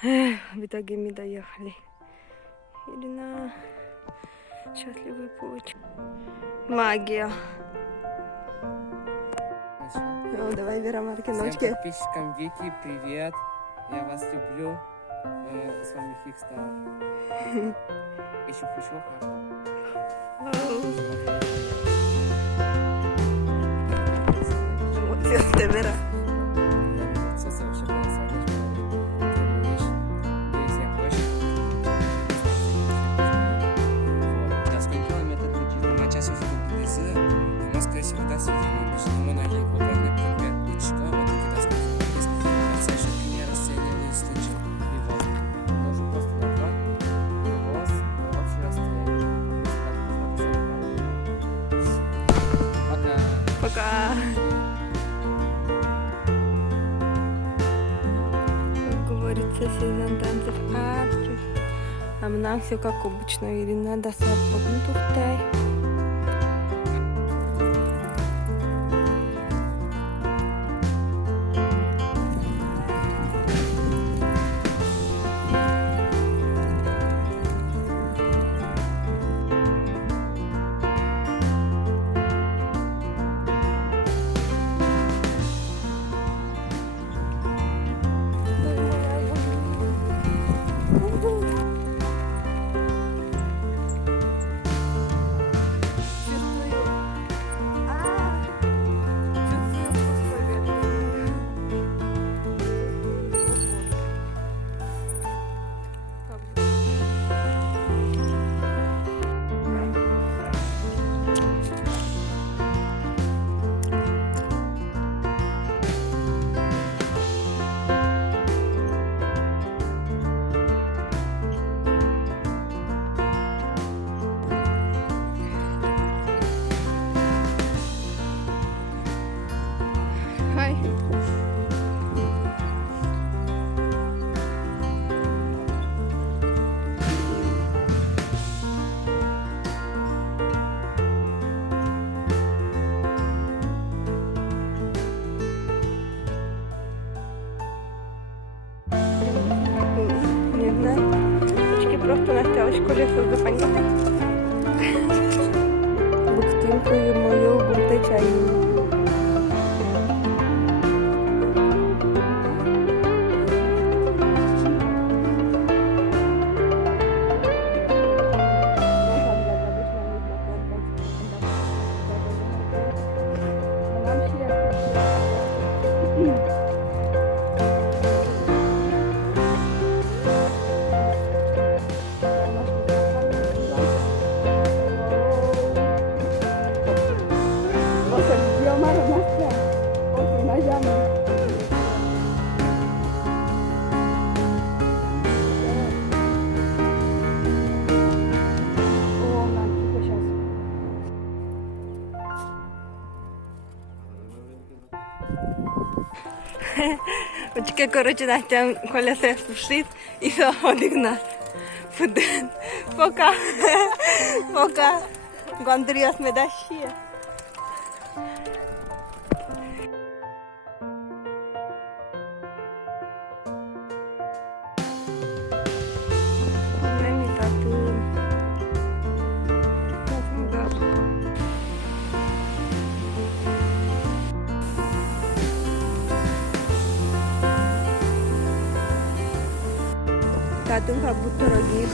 В итоге мы доехали. Ирина, счастливый путь. Магия. Ну, давай, Вера Маркиночки. Всем подписчикам Вики, привет. Я вас люблю. С вами Фикстар. Еще хочу. Вот это Вера. Пока. Как говорится, сезон танцев открыт. А нам все как обычно. Ирина до саппортной. Не знаю. Очки просто на стрелочку лесу запаніти. Букстинкою мою будто чайну. Очки, коротше, Настя колесе спустить і заходить нас. Пока. Пока. Гондріос me da ще. Татунка будто родник.